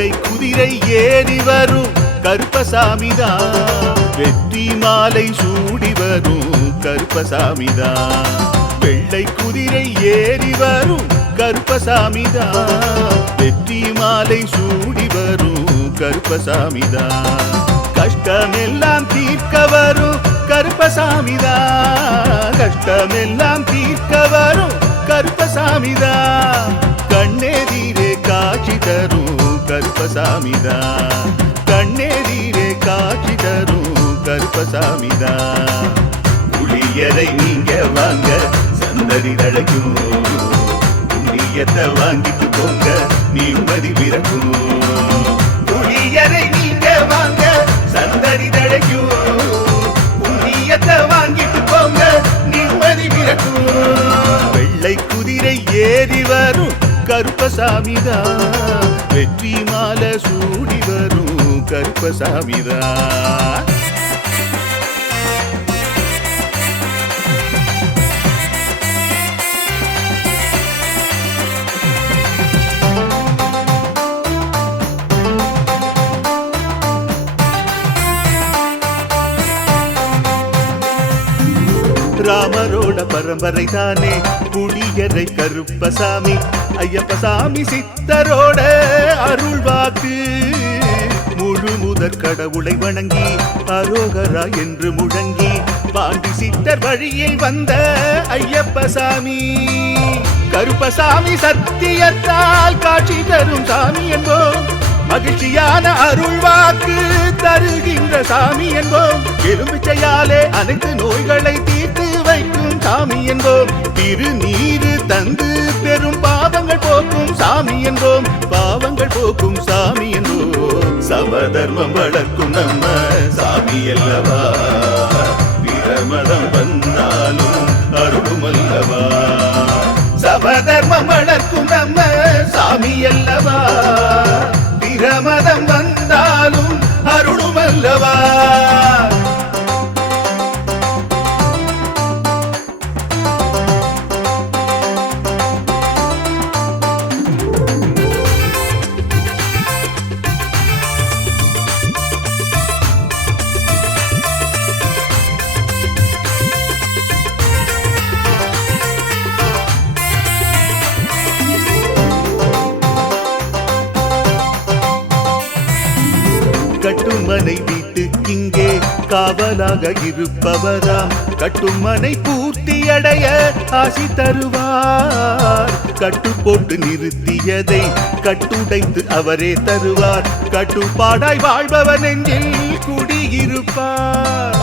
வெள்ளை குதிரை ஏறி வரும் கருப்பசாமிதான், வெற்றி மாலை சூடி வரும் கருப்பசாமிதான். வெள்ளை குதிரை ஏறி வரும் கருப்பசாமிதான், வெற்றி மாலை சூடி வரும் கருப்பசாமிதான். கஷ்டமெல்லாம் தீர்க்க வரும் கருப்பசாமிதான், கஷ்டமெல்லாம் தீர்க்க வரும் கருப்பசாமிதான். கண்ணெதிரே காட்சி தரும் கருப்பசாமிதான், கண்ணெதிரே காட்சி தரும் கருப்பசாமிதான். புளியரை நீங்க வாங்க சந்ததி தழைக்கும், புண்ணியத்தை வாங்கிட்டு போங்க நிம்மதி பிறக்கும். புளியரை நீங்க வாங்க சந்ததி தழைக்கும், புண்ணியத்தை வாங்கிட்டு போங்க நிம்மதி பிறக்கும். வெள்ளை குதிரை ஏறி வரும் கருப்பசாமிதான், வெற்றி மாலை சூடி வரும் கருப்பசாமிதான். ராமரோட பரம்பரை தானே புளியரை கருப்பசாமி, ஐயப்பசாமி சித்தரோட அருள்வாக்கு. முழு முதற் கடவுளை வணங்கி அரோகரா என்று முழங்கி பாண்டி சித்தர் வழியில் வந்த ஐயப்பசாமி. கருப்பசாமி சத்தியத்தால் காட்சி தரும் சாமி என்போம், மகிழ்ச்சியான அருள்வாக்கு தருகின்ற சாமி என்போம். எலும்பிச்சையாலே அனைத்து நோய்களை தீர்த்து வைக்கும் சாமி என்போம். திருநீரு தந்து பெரும் பாவங்கள் போக்கும் சாமி என்போம், பாவங்கள் போக்கும் சாமி என்போம். சமதர்மம் வளர்க்கும் நம்ம சாமி அல்லவா, பிரமதம் வந்தாலும் அருளும் அல்லவா. சமதர்மம் வளர்க்கும் நம்ம சாமி அல்லவா, பிரமதம் வந்தாலும் அருளும் அல்லவா. கட்டுமனை வீட்டுக்கிங்கே காவலாக இருப்பவராம், கட்டுமனை பூர்த்தியடைய ஆசி தருவார். கட்டு போட்டு நிறுத்தியதை கட்டுடைத்து அவரே தருவார், கட்டுப்பாடாய் வாழ்பவர் நெஞ்சில் குடியிருப்பார்.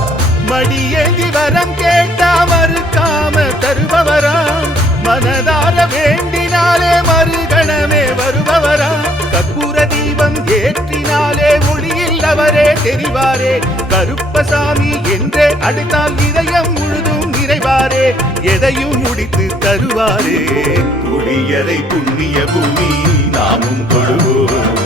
மடியேந்தி வரம் கேட்டா மறுக்காம தருபவராம், மனதார வேண்டினாலே மறுகணமே வருபவராம். கற்பூர தீபம் ஏற்றினாலே ஒளியில் அவரே தெரிவாரே, கருப்பசாமி என்றே அழைத்தால் இதயம் முழுதும் நிறைவாரே, எதையும் முடித்து தருவாரே. புளியரை புண்ணிய பூமி நாமும் தொழுவோம்,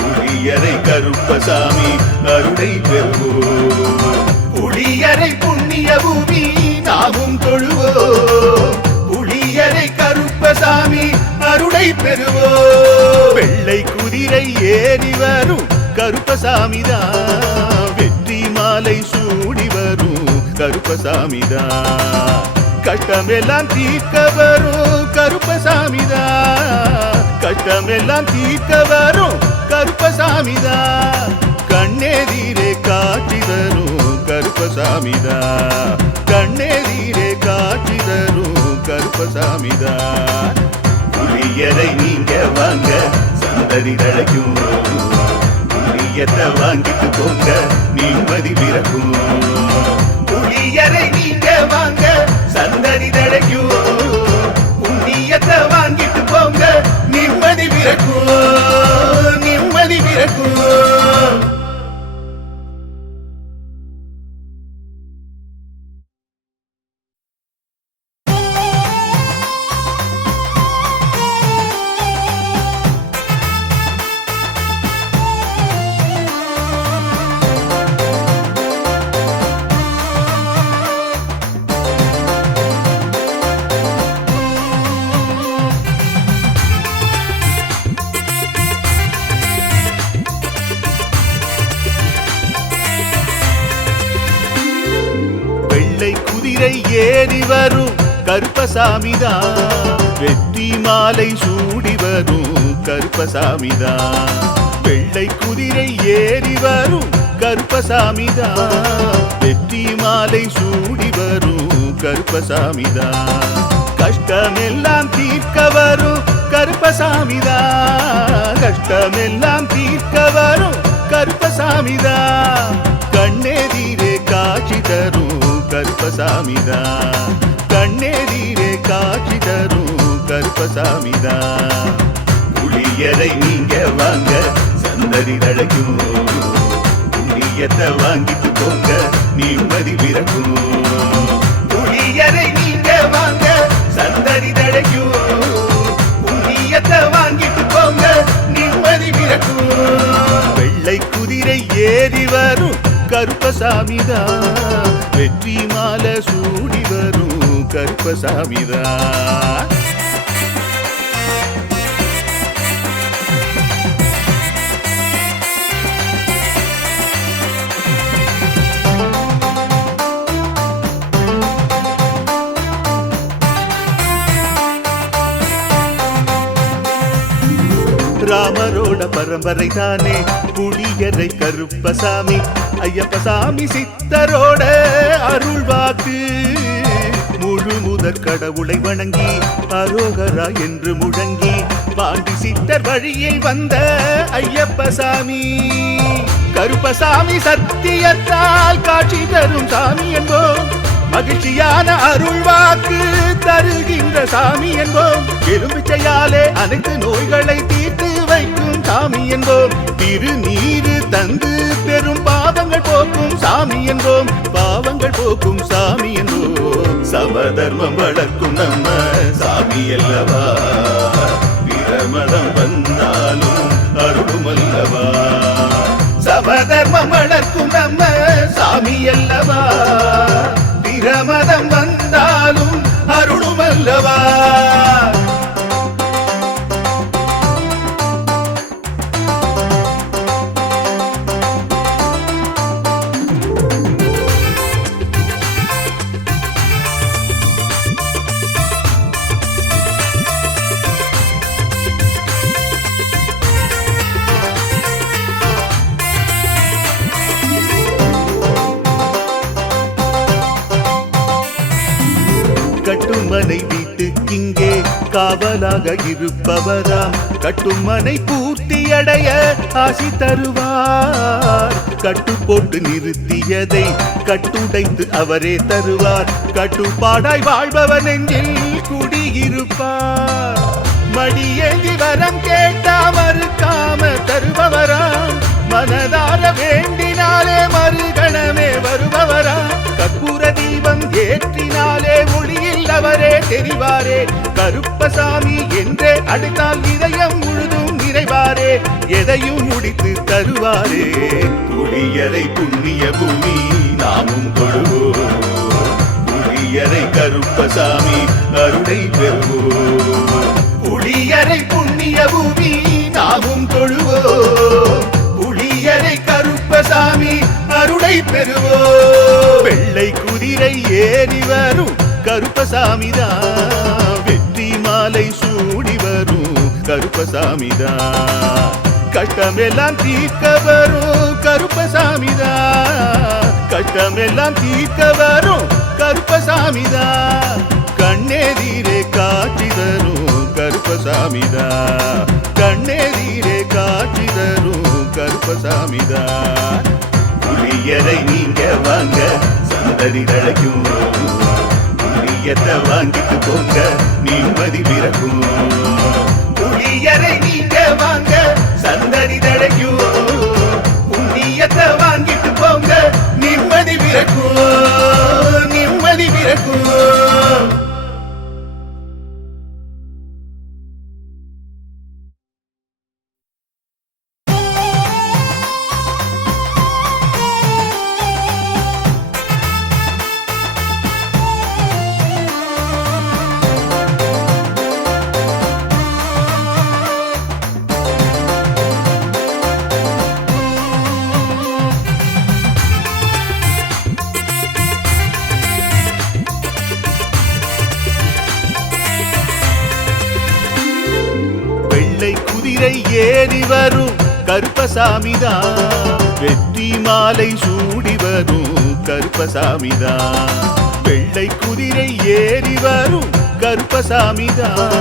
புளியரை கருப்பசாமி அருளை பெறுவோம். புளியரை புண்ணிய பூமி நாமும் தொழுவோம், புளியரை கருப்பசாமி அருளை பெறுவோம். வெள்ளை குதிரை ஏறி வரும் கருப்பசாமிதான், வெற்றி மாலை சூடி வரும் கருப்பசாமிதான். கஷ்டமெல்லாம் தீர்க்க வரும் கருப்பசாமிதான், கஷ்டமெல்லாம் தீர்க்க வரும் கருப்பசாமிதான். கண்ணெதிரே காட்சி தரும் கருப்பசாமிதான், கண்ணெதிரே காட்சி தரும் கருப்பசாமிதான். புளியரை நீங்க வாங்க சந்ததி தழைக்கும், புளியத்தை வாங்கிட்டு போங்க நிம்மதி பிறக்கும். புளியரை நீங்க வாங்க சந்ததி தழைக்கும், புண்ணியத்தை வாங்கிட்டு போங்க நிம்மதி பிறக்கும், நிம்மதி பிறக்கும். ஏறி வரும் கருப்பசாமிதான், வெற்றி மாலை சூடி வரும் கருப்பசாமிதான். வெள்ளை குதிரை ஏறி வரும் கருப்பசாமிதான், வெற்றி மாலை சூடி வரும் கருப்பசாமிதான். கஷ்டமெல்லாம் தீர்க்க வரும் கருப்பசாமிதான், கஷ்டமெல்லாம் தீர்க்க வரும் கருப்பசாமிதான். கண்ணெதிரே காட்சி தரும் கருப்பசாமிதான், கண்ணெதிரே காட்சி தரும் கருப்பசாமிதான். புளியரை நீங்க வாங்க சந்ததி தழைக்கும், புண்ணியத்தை வாங்கிட்டு போங்க நிம்மதி பிறக்கும். புளியரை நீங்க வாங்க சந்ததி தழைக்கும், புண்ணியத்தை வாங்கிட்டு போங்க நிம்மதி பிறக்கும். வெள்ளை குதிரை ஏறி வரும் கருப்பசாமிதான், வெற்றி மாலை சூடி வரும் கருப்பசாமிதான். ராமரோட பரம்பரை தானே புளியரை கருப்பசாமி, ஐயப்பசாமி சித்தரோட அருள்வாக்கு. முழு முதற் கடவுளை வணங்கி அரோகரா என்று முழங்கி பாண்டி சித்தர் வழியில் வந்த ஐயப்பசாமி. கருப்பசாமி சத்தியத்தால் காட்சி தரும் சாமி என்போம், மகிழ்ச்சியான அருள்வாக்கு தருகின்ற சாமி என்போம். எலும்பிச்சையாலே அனைத்து நோய்களை தீர்த்து வைக்கும் சாமி என்போம். திருநீரு தந்து பெரும் பாவங்கள் போக்கும் சாமி என்போம், பாவங்கள் போக்கும் சாமி என்போம். சமதர்மம் வளர்க்கும் நம்ம சாமி அல்லவா, பிரமதம் வந்தாலும் அருளும் அல்லவா. சமதர்மம் வளர்க்கும் நம்ம சாமி அல்லவா, பிரமதம் வந்தாலும் அருளும் அல்லவா. கட்டுமனை வீட்டுக்கிங்கே காவலாக இருப்பவராம், கட்டுமனை பூர்த்தியடைய ஆசி தருவார். கட்டு போட்டு நிறுத்தியதை கட்டுடைத்து அவரே தருவார், கட்டுப்பாடாய் வாழ்பவன் நெஞ்சில் குடியிருப்பார். மடியேந்தி வரம் கேட்டா மறுக்காம தருபவராம், மனதார வேண்டினாலே மறுகணமே வருபவரா. கற்பூர தீபம் ஏற்றினாலே ஒளியில் அவரே தெரிவாரே, கருப்பசாமி என்றே அழைத்தால் இதயம் முழுதும் நிறைவாரே, எதையும் முடித்து தருவாரே. புளியரை புண்ணிய பூமி நாமும் தொழுவோம், புளியரை கருப்பசாமி அருளை பெறுவோம். புளியரை புண்ணிய பூமி நாமும் தொழுவோம், புளியரை கருப்பசாமி அருளை பெறுவோம். வெள்ளை குதிரை ஏறி வரும் கருப்பசாமிதான், வெற்றி மாலை சூடி வரும் கருப்பசாமிதான். கஷ்டமெல்லாம் தீர்க்க வரும் கருப்பசாமிதான், கஷ்டமெல்லாம் தீர்க்க வரும் கருப்பசாமிதான். கண்ணெதிரே காட்சி தரும் கருப்பசாமிதான், கண்ணெதிரே காட்சி தரும் கருப்பசாமிதான். புளியரை நீங்க வாங்க சந்ததி தழைக்கும், புளியத்தை வாங்கிட்டு போங்க நிம்மதி பிறக்கும். புளியரை நீங்க வாங்க சந்ததி தழைக்கும், புண்ணியத்தை வாங்கிட்டு போங்க நிம்மதி பிறக்கும், நிம்மதி பிறக்கும். ஏறி வரும் கருப்பசாமிதான், வெற்றி மாலை சூடி வரும் கருப்பசாமிதான். வெள்ளை குதிரை ஏறி வரும் கருப்பசாமிதான்,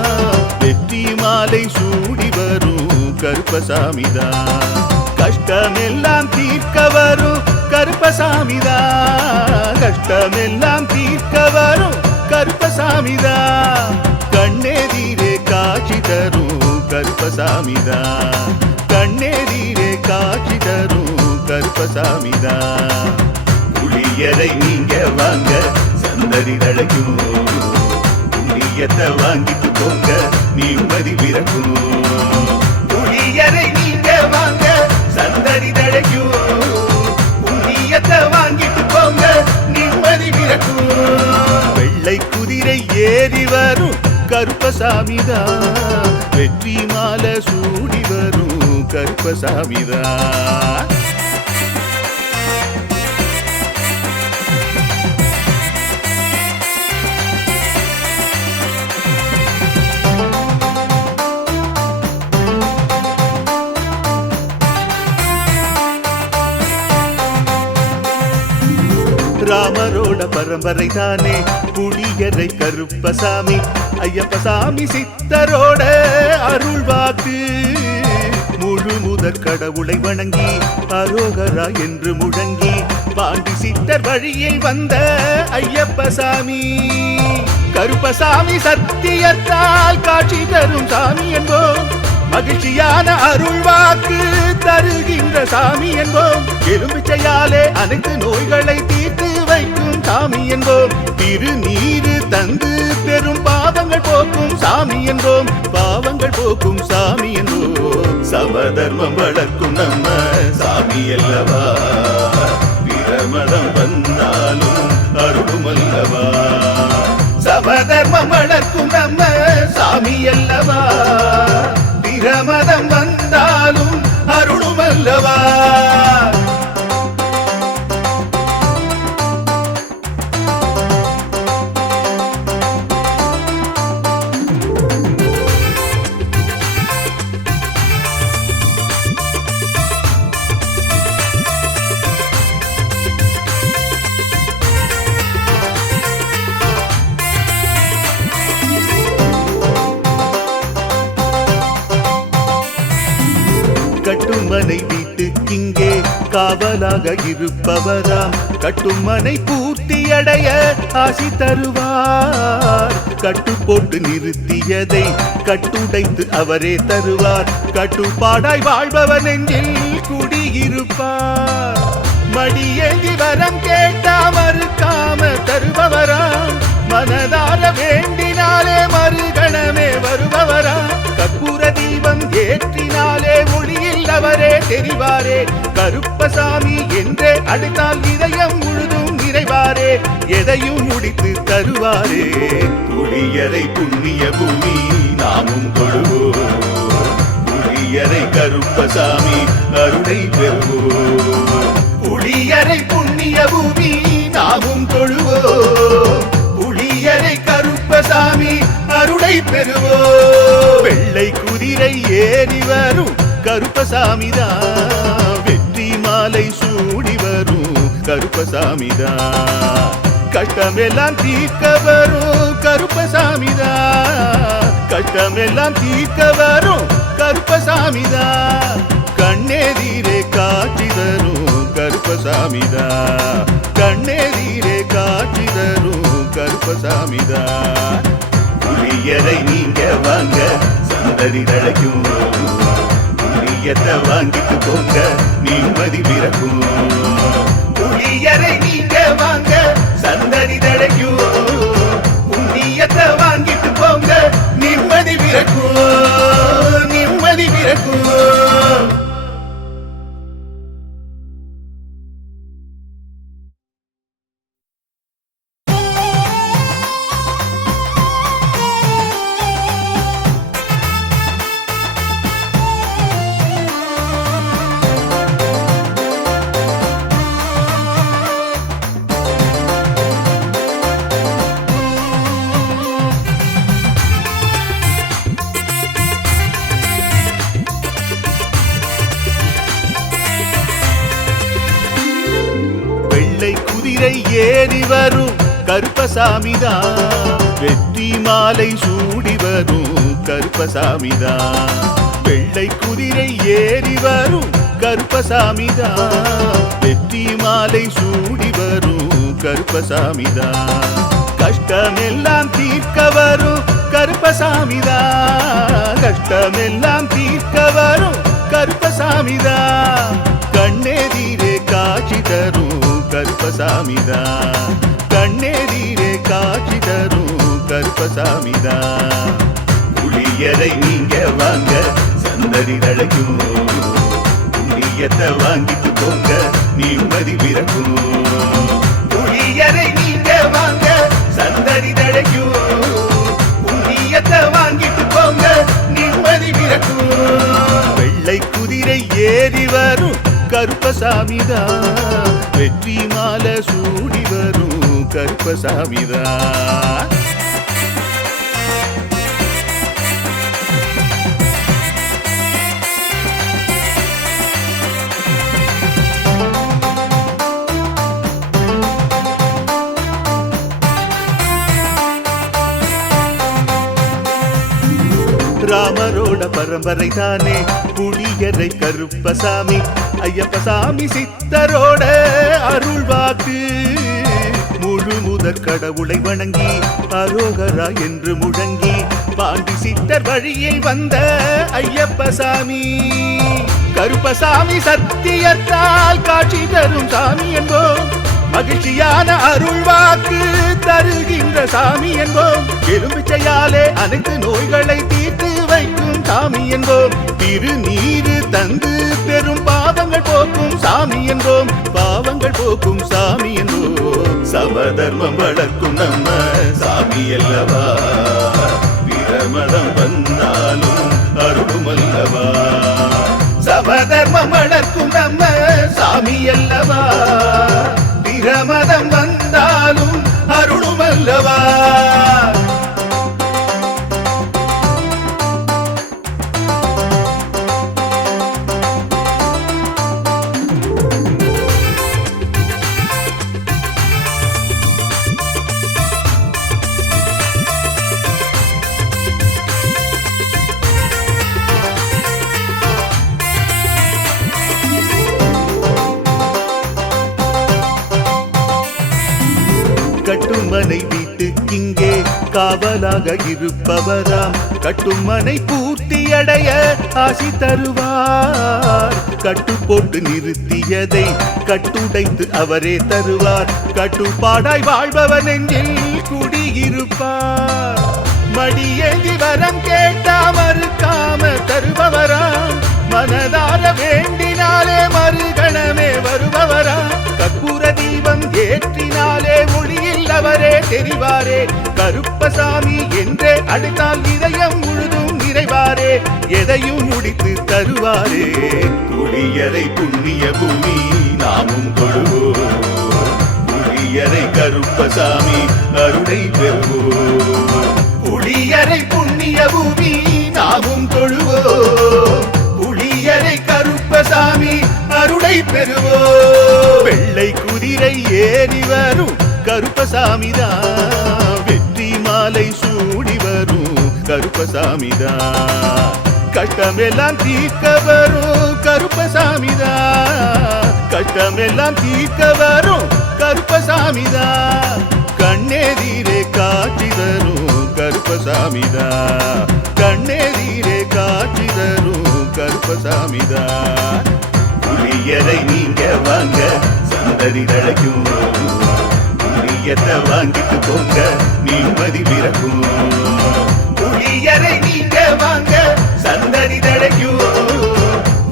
வெற்றி மாலை சூடி வரும் கருப்பசாமிதான். கஷ்டமெல்லாம் தீர்க்க வரும் கருப்பசாமிதான், கஷ்டமெல்லாம் தீர்க்க வரும் கருப்பசாமிதான். கண்ணெதிரே காட்சி தரும் கருப்பசாமிதான், கண்ணெதிரே காட்சி தரும் கருப்பசாமிதான். புளியரை நீங்க வாங்க சந்தடி தழைக்கும், புண்ணியத்தை வாங்கிட்டு போங்க நிம்மதி பிறக்கும். புளியரை நீங்க வாங்க சந்தடி தழைக்கும், புண்ணியத்தை வாங்கிட்டு போங்க நிம்மதி பிறக்கும். வெள்ளை குதிரை ஏறி வரும் கருப்பசாமிதான், வெற்றி மாலை சூடி வரும் கருப்பசாமிதான். ராமரோட பரம்பரை தானே புளியரை கருப்பசாமி, ஐயப்பசாமி சித்தரோட அருள்வாக்கு. முழு முதற் கடவுளை வணங்கி அரோகரா என்று முழங்கி பாண்டி சித்தர் வழியில் வந்த ஐயப்பசாமி. கருப்பசாமி சத்தியத்தால் காட்சி தரும் சாமி என்போம், மகிழ்ச்சியான அருள்வாக்கு தருகின்ற சாமி என்போம். எலும்பிச்சையாலே அனைத்து நோய்களை தீர்த்து வைக்கும் சாமி என்போம். திருநீரு தந்து பெரும் பாவங்கள் போக்கும் சாமி என்போம், பாவங்கள் போக்கும் சாமி என்போம். சமதர்மம் வளர்க்கும் நம்ம சாமி அல்லவா, பிரமதம் வந்தாலும் அருளும் அல்லவா. சமதர்மம் வளர்க்கும் நம்ம சாமி அல்லவா, பிரமதம் வந்தாலும் அருளும் அல்லவா. கட்டுமனை வீட்டுக்கிங்கே காவலாக இருப்பவராம், கட்டுமனை பூர்த்தியடைய ஆசி தருவார். கட்டு போட்டு நிறுத்தியதை கட்டுடைத்து அவரே தருவார், கட்டுப்பாடாய் வாழ்பவர் நெஞ்சில் குடியிருப்பார். மடியேந்தி வரம் கேட்டா மறுக்காம தருபவராம், மனதார வேண்டினாலே மறுகணமே வருபவரா. கற்பூர தீபம் ஏற்றினாலே ஒளியில் அவரே தெரிவாரே, கருப்பசாமி என்றே அழைத்தால் இதயம் முழுதும் நிறைவாரே, எதையும் முடித்து தருவாரே. புளியரை புண்ணிய பூமி நாமும் கொள்வோம், புளியரை கருப்பசாமி அருளை பெறுவோம். புளியரை புண்ணிய பூமி நாமும் தொழுவோம், புளியரை கருப்பசாமி அருளை பெறுவோம். வெள்ளை குதிரை ஏறி வரும் கருப்பசாமிதான், வெற்றி மாலை சூடி வரும் கருப்பசாமிதான். கஷ்டமெல்லாம் தீர்க்க வரும் கருப்பசாமிதான், கஷ்டமெல்லாம் தீர்க்க வரும் கருப்பசாமிதான். கண்ணெதிரே காட்சி தரும் கருப்பசாமிதான், கண்ணெதிரே காட்சி தரும் கருப்பசாமிதான். புளியரை நீங்க வாங்க சந்தடி தழைக்கும், புளியத்தை வாங்கிட்டு போங்க நிம்மதி பிறக்கும். புளியரை நீங்க வாங்க சந்தடி தழைக்கும், புண்ணியத்தை வாங்கிட்டு போங்க நிம்மதி பிறக்கும், நிம்மதி பிறக்கும். குதிரை ஏறி வரும் கருப்பசாமிதான், வெற்றி மாலை சூடி வரும் கருப்பசாமிதான். வெள்ளை குதிரை ஏறி வரும் கருப்பசாமிதான், வெற்றி மாலை சூடி வரும் கருப்பசாமிதான். கஷ்டமெல்லாம் தீர்க்க வரும் கருப்பசாமிதான், கஷ்டமெல்லாம் தீர்க்க வரும் கருப்பசாமிதான். கண்ணெதிரே காட்சி தரும் கருப்பசாமிதான், கண்ணெதிரே காட்சி தரும் கருப்பசாமிதான். புளியரை நீங்க வாங்க சந்தடி தழைக்கும், புண்ணியத்தை வாங்கிட்டு போங்க நிம்மதி பிறக்கும். புளியரை நீங்க வாங்க சந்தடி தழைக்கும், புண்ணியத்தை வாங்கிட்டு போங்க நிம்மதி பிறக்கும். வெள்ளை குதிரை ஏறி வரும் கருப்பசாமிதான், வெற்றி மாலை சூடி வரும் கருப்பசாமிதான். ராமரோட பரம்பரை தானே புளியரை கருப்பசாமி, ஐயப்பசாமி சித்தரோட அருள்வாக்கு. முழு முதற் கடவுளை வணங்கி அரோகரா என்று முழங்கி பாண்டி சித்தர் வழியை வந்த ஐயப்பசாமி. கருப்பசாமி சத்தியத்தால் காட்சி தரும் சாமி என்போம், மகிழ்ச்சியான அருள்வாக்கு தருகின்ற சாமி என்போம். எலும்பிச்சையாலே அனைத்து நோய்களை தீர்த்து வைக்கும் சாமி என்போம். திருநீரு தந்து பெரும் பாவங்கள் போக்கும் சாமி என்போம், பாவங்கள் போக்கும் சாமி என்போம். சமதர்மம் வளர்க்கும் நம்ம சாமி அல்லவா, பிரமதம் வந்தாலும் அருளும் அல்லவா. சமதர்மம் வளர்க்கும் நம்ம சாமி அல்லவா, பிரமதம் வந்தாலும் அருளும் அல்லவா. கட்டுமனை வீட்டுக்கிங்கே காவலாக இருப்பவராம், கட்டுமனை பூர்த்தியடைய ஆசி தருவார். கட்டு போட்டு நிறுத்தியதை கட்டுடைத்து அவரே தருவார், கட்டுப்பாடாய் வாழ்பவன் நெஞ்சில் குடியிருப்பார். மடியேந்தி வரம் கேட்டா மறுக்காம தருபவராம், மனதார வேண்டினாலே மறுகணமே வருபவராம். கற்பூர தீபம் ஏற்றினாலே ஒளியில் அவரே தெரிவாரே, கருப்பசாமி என்றே அழைத்தால் இதயம் முழுதும் நிறைவாரே, எதையும் முடித்து தருவாரே. புளியரை புண்ணிய பூமி நாமும் தொழுவோம், புளியரை கருப்பசாமி அருளை பெறுவோம். புளியரை புண்ணிய பூமி நாமும் தொழுவோம், புளியரை கருப்பசாமி அருளை பெறுவோம். வெள்ளை குதிரை ஏறி வரும் கருப்பசாமிதான், வெற்றி மாலை சூடி வரும் கருப்பசாமிதான். கஷ்டமெல்லாம் தீர்க்க வரும் கருப்பசாமிதான், கஷ்டமெல்லாம் தீர்க்க வரும் கருப்பசாமிதான். கண்ணெதிரே காட்சி தரும் கருப்பசாமிதான், கண்ணெதிரே காட்சி தரும் கருப்பசாமிதான். புளியரை நீங்க வாங்க சந்தடி தழைக்கும், புளியத்தை வாங்கிட்டு போங்க நிம்மதி பிறக்கும். புளியரை நீங்க வாங்க சந்தடி தழைக்கும்,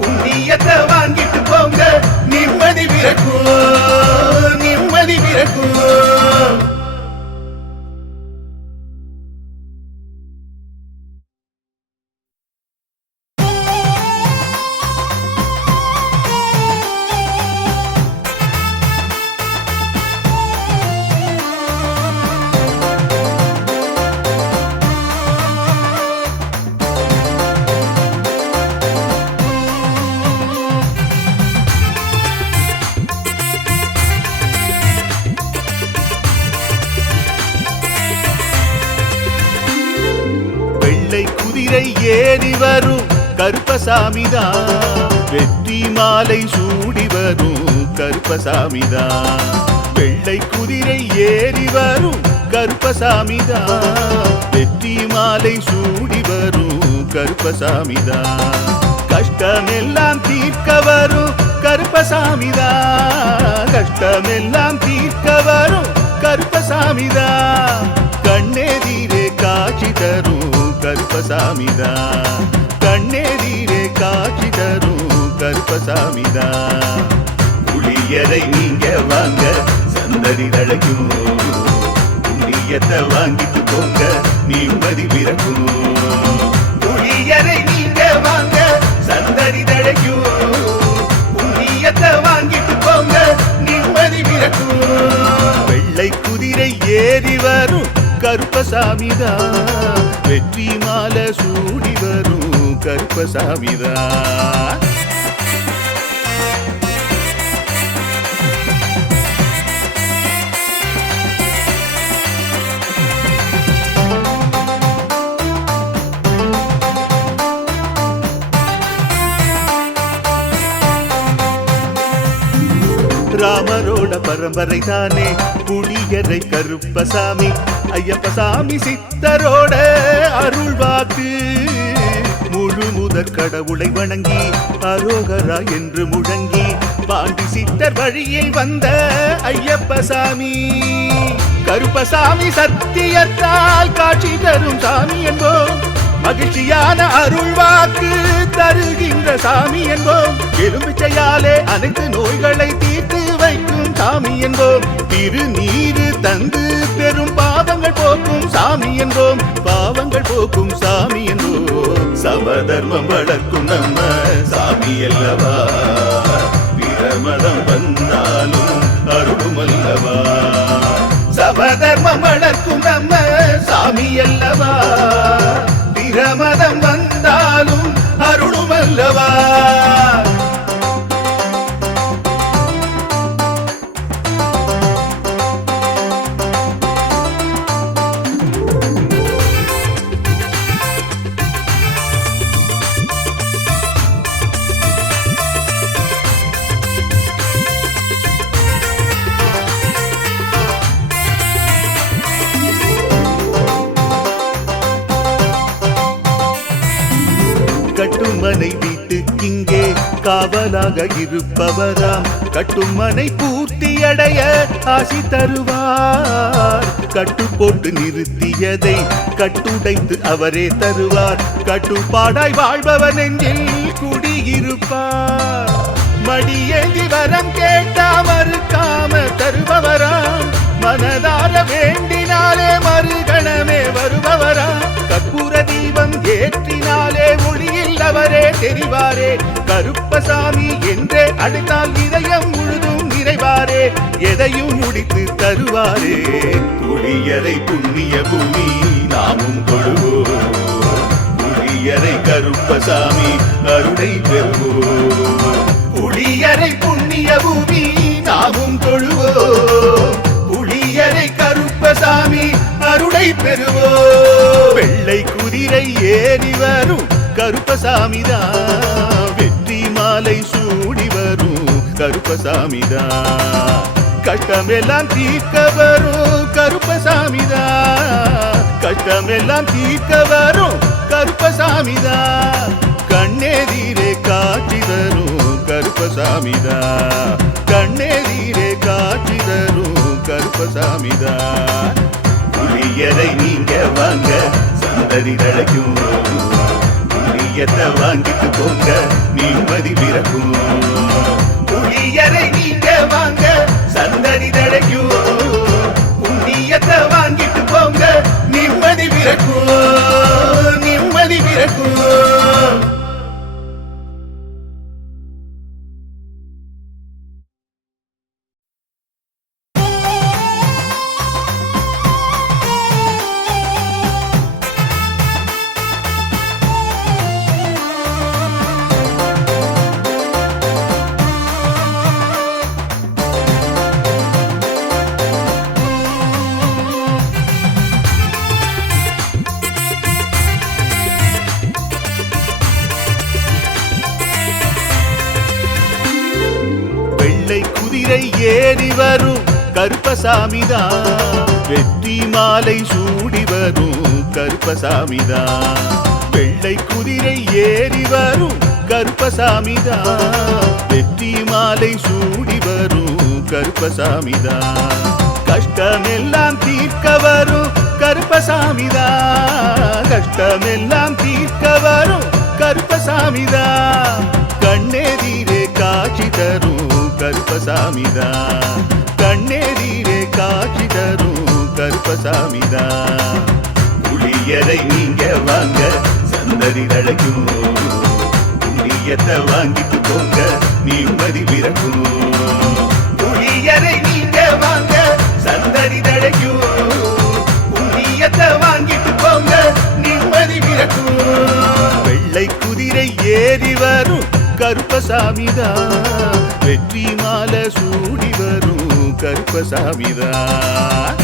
புண்ணியத்தை வாங்கிட்டு போங்க நிம்மதி பிறக்கும், நிம்மதி பிறக்கும். ஏறி வரும் கருப்பசாமிதான், வெற்றி மாலை சூடி வரும் கருப்பசாமிதான். வெள்ளை குதிரை ஏறி வரும் கருப்பசாமிதான், வெற்றி மாலை சூடி வரும் கருப்பசாமிதான். கஷ்டமெல்லாம் தீர்க்க வரும் கருப்பசாமிதான், கஷ்டமெல்லாம் தீர்க்க வரும் கருப்பசாமிதான். கண்ணெதிரே காட்சி தரும் கருப்பசாமிதான், கண்ணெதிரே காட்சி தரும் கருப்பசாமிதான். புளியரை நீங்க வாங்க சந்ததி தழைக்கும், புண்ணியத்தை வாங்கிட்டு போங்க நிம்மதி பிறக்கும். புளியரை நீங்க வாங்க சந்ததி தழைக்கும், புண்ணியத்தை வாங்கிட்டு போங்க நிம்மதி பிறக்கும். வெள்ளை குதிரை ஏறி வரும் கருப்பசாமிதான், வெற்றி மாலை சூடி வரும் கருப்பசாமிதான். ராமரோட பரம்பரை தானே புளியரை கருப்பசாமி, ஐயப்பசாமி சித்தரோட அருள் வாக்கு. முழு முதற் கடவுளை வணங்கி அரோகரா என்று முழங்கி பாண்டி சித்தர் வழியில் வந்த ஐயப்பசாமி. கருப்பசாமி சத்தியத்தால் காட்சி தரும் சாமி என்போம், மகிழ்ச்சியான அருள் வாக்கு தருகின்ற சாமி என்போம். எலுமிச்சையாலே அனைத்து நோய்களை தீர்த்து வைக்கும் சாமி என்போம். திருநீரு தந்து பெரும் பாவங்கள் போக்கும் சாமி என்போம், பாவங்கள் போக்கும் சாமி என்போம். சமதர்மம் வளர்க்கும் நம்ம சாமி அல்லவா, பிரமதம் வந்தாலும் அருளும் அல்லவா. சமதர்மம் வளர்க்கும் நம்ம சாமி அல்லவா, பிரமதம் வந்தாலும் அருளும் அல்லவா. கட்டுமனை வீட்டுக்கிங்கே காவலாக இருப்பவராம், கட்டுமனை பூர்த்தியடைய ஆசி தருவார். கட்டு போட்டு நிறுத்தியதை கட்டுடைத்து அவரே தருவார், கட்டுப்பாடாய் வாழ்பவன் நெஞ்சில் குடியிருப்பார். மடியேந்தி வரம் கேட்டா மறுக்காம தருபவராம், மனதார வேண்டினாலே மறுகணமே வருபவராம். கற்பூர தீபம் ஏற்றினாலே ஒளியில் அவரே தெரிவாரே, கருப்பசாமி என்றே அழைத்தால் இதயம் முழுதும் நிறைவாரே, எதையும் முடித்து தருவாரே. புளியரை புண்ணிய பூமி நாமும் கொள்வோம், புளியரை கருப்பசாமி அருளை பெறுவோம். புளியரை புண்ணிய பூமி நாமும் தொழுவோம், புளியரை கருப்பசாமி அருளை பெறுவோம். வெள்ளை குதிரை ஏறி வரும் கருப்பசாமிதான், வெற்றி மாலை சூடி வரும் கருப்பசாமிதான். கஷ்டமெல்லாம் தீர்க்க வரும் கருப்பசாமிதான், கஷ்டமெல்லாம் தீர்க்க வரும் கருப்பசாமிதான். கண்ணெதிரே காட்சி தரும் கருப்பசாமிதான், கண்ணெதிரே காட்சி தரும் கருப்பசாமிதான். புளியரை நீங்க வாங்க சந்ததி தழைக்கும், புளியத்தை வாங்கிட்டு போங்க நிம்மதி பிறக்கும். புளியரை நீங்க வாங்க சந்ததி தழைக்கும், புண்ணியத்தை வாங்கிட்டு போங்க நிம்மதி பிறக்கும், நிம்மதி பிறக்கும். வெள்ளை குதிரை ஏறி வரும் கருப்பசாமிதான், வெற்றி மாலை சூடி வரும் கருப்பசாமிதான். வெள்ளை குதிரை ஏறி வரும் கருப்பசாமிதான், வெற்றி மாலை சூடி வரும் கருப்பசாமிதான். கஷ்டமெல்லாம் தீர்க்க வரும் கருப்பசாமிதான், கஷ்டமெல்லாம் தீர்க்க வரும் கருப்பசாமிதான். கண்ணெதிரே காட்சி தரும் கருப்பசாமிதான், கண்ணெதிரே காட்சி தரும் கருப்பசாமிதான். புளியரை நீங்க வாங்க சந்ததி தழைக்கும், புண்ணியத்தை வாங்கிட்டு போங்க நிம்மதி பிறக்கும். புளியரை நீங்க வாங்க சந்ததி தழைக்கும், புண்ணியத்தை வாங்கிட்டு போங்க நிம்மதி பிறக்கும். வெள்ளை குதிரை ஏறி வரும் கருப்பசாமிதான், வெற்றி மாலை சூடி வரும் கருப்பசாமிதான்.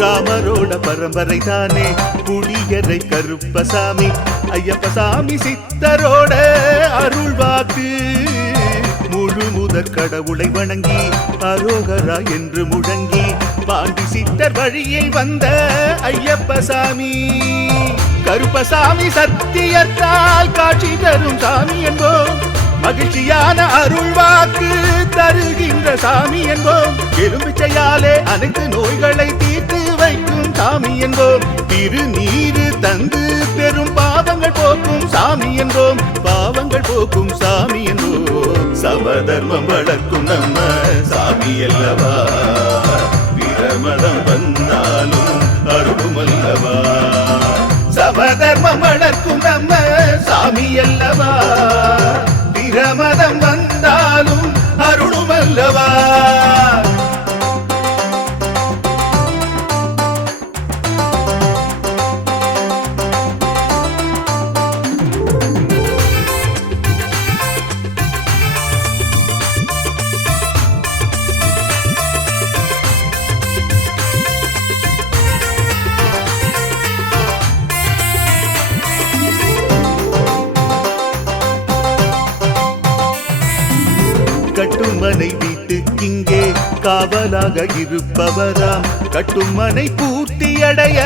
ராமரோட பரம்பரை தானே புளியரை கருப்பசாமி, ஐயப்பசாமி சித்தரோட அருள்வாக்கு. முழு முதற் கடவுளை வணங்கி அரோகரா என்று முழங்கி பாண்டி சித்தர் வழியை வந்த ஐயப்பசாமி. கருப்பசாமி சத்தியத்தால் காட்சி தரும் சாமி என்போம், மகிழ்ச்சியான அருள்வாக்கு தருகின்ற சாமி என்போம். எலும்பிச்சையாலே அனைத்து நோய்களை தீர்த்து வைக்கும் சாமி என்போம். திருநீரு தந்து பெரும் பாவங்கள் போக்கும் சாமி என்போம், பாவங்கள் போக்கும் சாமி என்போம். சமதர்மம் வளர்க்கும் நம்ம சாமி அல்லவா, பிரமதம் வந்தாலும் அருளும் அல்லவா. சமதர்மம் வளர்க்கும் நம்ம சாமி அல்லவா, பிரமதம் வந்தாலும் அருளும் அல்லவா. கட்டுமனை வீட்டுக்கிங்கே காவலாக இருப்பவராம், கட்டுமனை பூர்த்தியடைய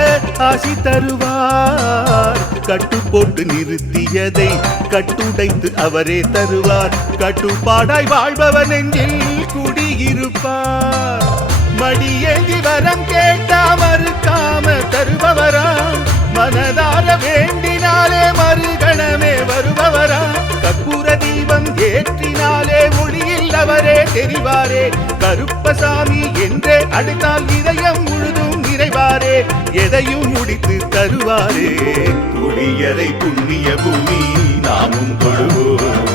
ஆசி தருவார். கட்டு போட்டு நிறுத்தியதை கட்டுடைத்து அவரே தருவார், கட்டுப்பாடாய் வாழ்பவன் நெஞ்சில் குடியிருப்பார். மடியேந்தி வரம் கேட்டா மறுக்காம தருபவராம், மனதார வேண்டினாலே மறுகணமே வருபவரா. கற்பூர தீபம் ஏற்றினாலே ஒளியில் அவரே தெரிவாரே, கருப்பசாமி என்றே அழைத்தால் இதயம் முழுதும் நிறைவாரே, எதையும் முடித்து தருவாரே. புளியரை புண்ணிய பூமி நாமும் தொழுவோம்,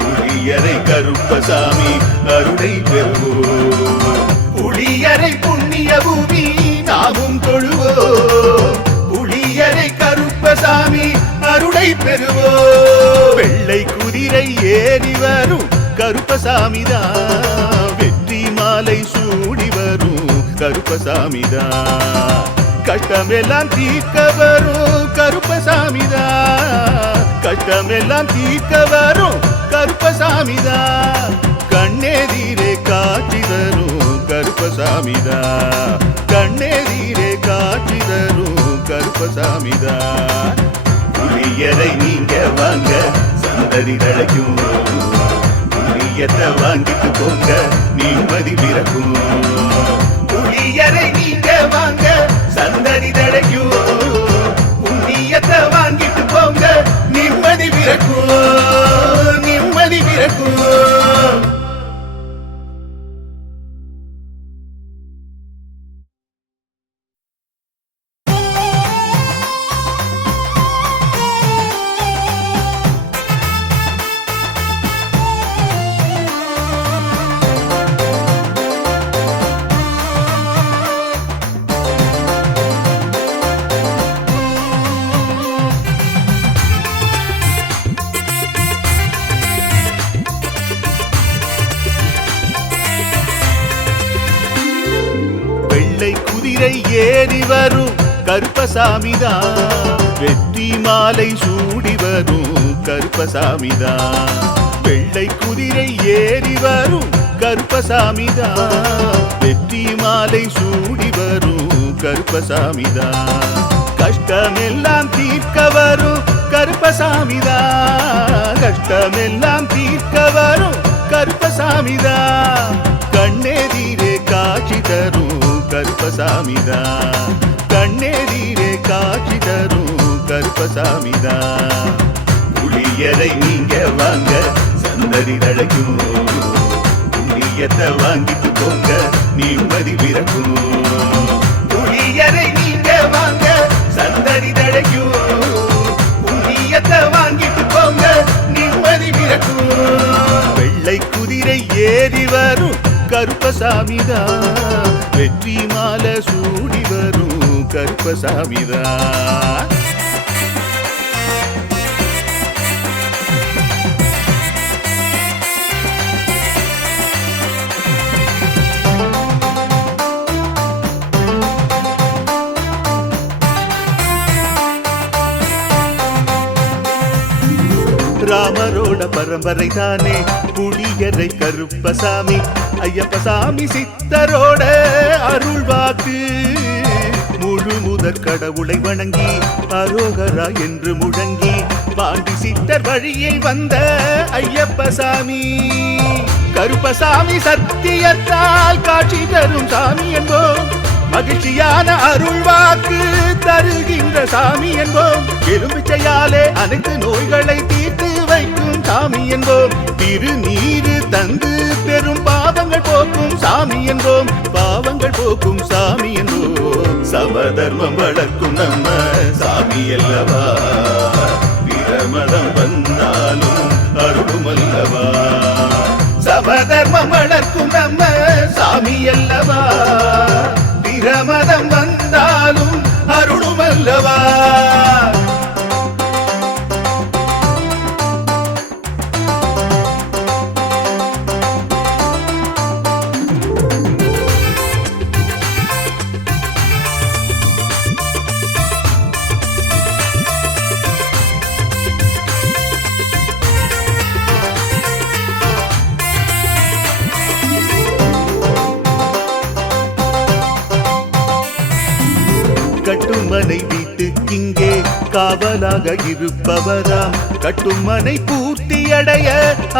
புளியரை கருப்பசாமி அருளை பெறுவோம். புளியரை புண்ணிய பூமி நாமும் தொழுவோம், புளியரை கருப்பசாமி அருளை பெறுவோம். வெள்ளை குதிரை ஏறி வரும் கருப்பசாமிதான், வெற்றி மாலை சூடி வரும் கருப்பசாமிதான். கஷ்டமெல்லாம் தீர்க்க வரும் கருப்பசாமிதான், கஷ்டமெல்லாம் தீர்க்க வரும் கருப்பசாமிதான். கண்ணெதிரே காட்சி தரும் கருப்பசாமிதான், கண்ணெதிரே காட்சி தரும் கருப்பசாமிதான். புளியரை நீங்க வாங்க சந்ததி தழைக்கும், புளியத்தை வாங்கிட்டு போங்க நிம்மதி பிறக்கும். புளியரை நீங்க வாங்க சந்ததி தழைக்கும், புண்ணியத்தை வாங்கிட்டு போங்க நிம்மதி பிறக்கும், நிம்மதி பிறக்கும். குதிரை ஏறி வரும் கருப்பசாமிதான் வெற்றி மாலை சூடி வரும் கருப்பசாமிதான் வெள்ளை குதிரை ஏறி வரும் கருப்பசாமிதான் வெற்றி மாலை சூடி வரும் கருப்பசாமிதான் கஷ்டமெல்லாம் தீர்க்க வரும் கருப்பசாமிதான் கஷ்டமெல்லாம் தீர்க்க வரும் கருப்பசாமிதான் கண்ணெதிரே காட்சி தரும் கருப்பசாமிதான் கண்ணெதிரே காட்சி தரும் கருப்பசாமிதான் புளியரை நீங்க வாங்க சந்ததி தழைக்கும் புண்ணியத்தை வாங்கிட்டு போங்க நிம்மதி பிறக்கும் புளியரை நீங்க வாங்க சந்ததி தழைக்கும் புண்ணியத்தை வாங்கிட்டு போங்க நிம்மதி பிறக்கும் வெள்ளை குதிரை ஏறி வரும் கருப்பசாமிதான் வெற்றி மாலை சூடி வரும் கருப்பசாமிதான் ராமரோட பரம்பரை தானே புளியரை கருப்பசாமி ஐயப்பசாமி சித்தரோட அருள்வாக்கு முழு முதற் கடவுளை வணங்கி அரோகரா என்று முழங்கி பாண்டி சித்தர் வழியில் வந்த ஐயப்பசாமி கருப்பசாமி சத்தியத்தால் காட்சி தரும் சாமி என்போம் மகிழ்ச்சியான அருள்வாக்கு தருகின்ற சாமி என்போம் எலும்பிச்சையாலே அனைத்து நோய்களை தீர்த்து வைக்கும் சாமி என்போம் திருநீரு தந்து பெரும் பாவங்கள் போக்கும் சாமி என்போம் பாவங்கள் போக்கும் சாமி என்போம் சமதர்மம் வளர்க்கும் நம்ம சாமி அல்லவா பிரமதம் வந்தாலும் அருளும் அல்லவா சமதர்மம் வளர்க்கும் நம்ம சாமி அல்லவா பிரமதம் வந்தாலும் அருளும் அல்லவா கட்டுமனை வீட்டுக்கிங்கே காவலாக இருப்பவராம் கட்டுமனை பூர்த்தி அடைய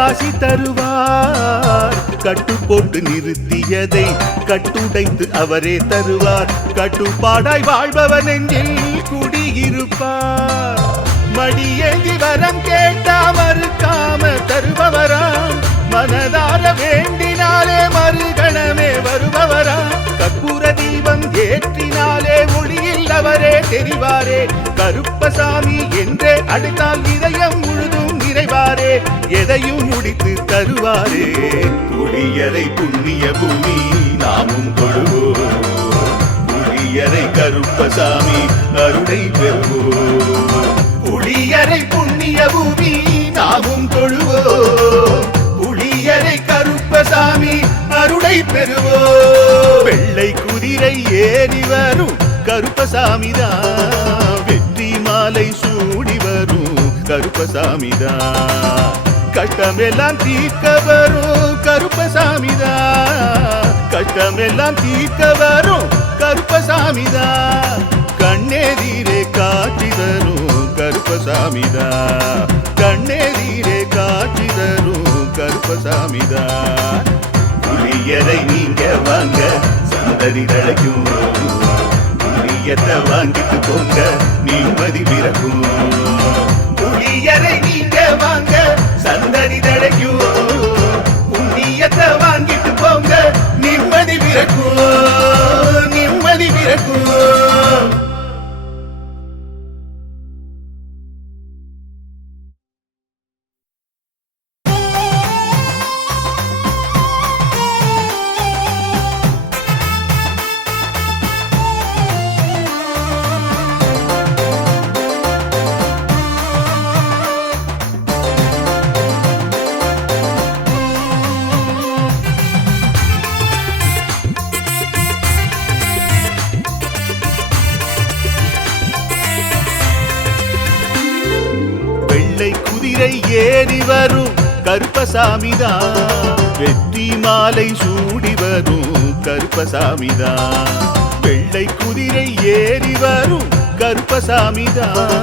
ஆசி தருவார் கட்டு போட்டு நிறுத்தியதை கட்டுடைத்து அவரே தருவார் கட்டுப்பாடாய் வாழ்பவர் நெஞ்சில் குடியிருப்பார் மடியேந்தி வரம் கேட்டா மறுக்காம தருபவராம் மனதார வேண்டினாலே மறுகணமே வருபவரா கற்பூர தீபம் ஏற்றினாலே ஒளியில் அவரே தெரிவாரே கருப்பசாமி என்றே அழைத்தால் இதயம் முழுதும் நிறைவாரே எதையும் முடித்து தருவாரே புளியரை புண்ணிய பூமி நாமும் தொழுவோம் புளியரை கருப்பசாமி அருளை பெறுவோம் புளியரை புண்ணிய பூமி நாமும் தொழுவோம் புளியரை கருப்பசாமி அருளை பெறுவோம் வெள்ளை குதிரை ஏறி வரும் கருப்பசாமிதான் வெற்றி மாலை சூடி வரும் கருப்பசாமிதான் கஷ்டமெல்லாம் தீர்க்க வரும் கருப்பசாமிதான் கஷ்டமெல்லாம் தீர்க்க வரும் கருப்பசாமிதான் கண்ணெதிரே காட்சி தரும் கருப்பசாமிதான் கண்ணெதிரே காட்சி தரும் கருப்பசாமிதான் புளியரை நீங்க வாங்க சந்ததி தழைக்கும் புளியத்தை வாங்கிட்டு போங்க நிம்மதி பிறக்கும் புளியரை நீங்க வாங்க சந்ததி தழைக்கும் புண்ணியத்தை வாங்கிட்டு போங்க நிம்மதி பிறக்கும் நிம்மதி பிறக்கும் வெள்ளை குதிரை ஏறி வரும் கருப்பசாமிதான் வெற்றி மாலை சூடி வரும் கருப்பசாமிதான் வெள்ளை குதிரை ஏறி வரும் கருப்பசாமிதான்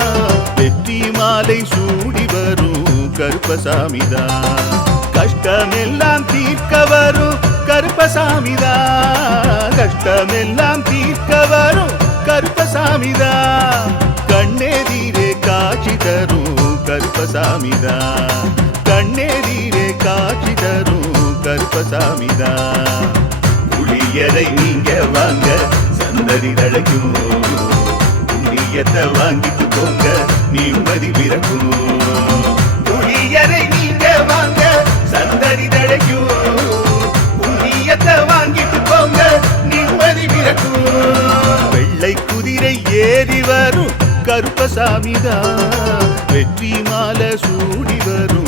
வெற்றி மாலை சூடி வரும் கருப்பசாமிதான் கஷ்டமெல்லாம் தீர்க்க வரும் கருப்பசாமிதான் கஷ்டமெல்லாம் தீர்க்க வரும் கருப்பசாமிதான் கண்ணெதிரே காட்சி தரும் கருப்பசாமிதான் கண்ணெதிரே காட்சி தரும் கருப்பசாமிதான் புளியரை நீங்க வாங்க சந்ததி தழைக்கும் புண்ணியத்தை வாங்கிட்டு போங்க நிம்மதி பிறக்கும் புளியரை நீங்க வாங்க சந்ததி தழைக்கும் புண்ணியத்தை வாங்கிட்டு போங்க நிம்மதி பிறக்கும் வெள்ளை குதிரை ஏறி வரும் கருப்பசாமிதான் வெற்றி மாலை சூடி வரும்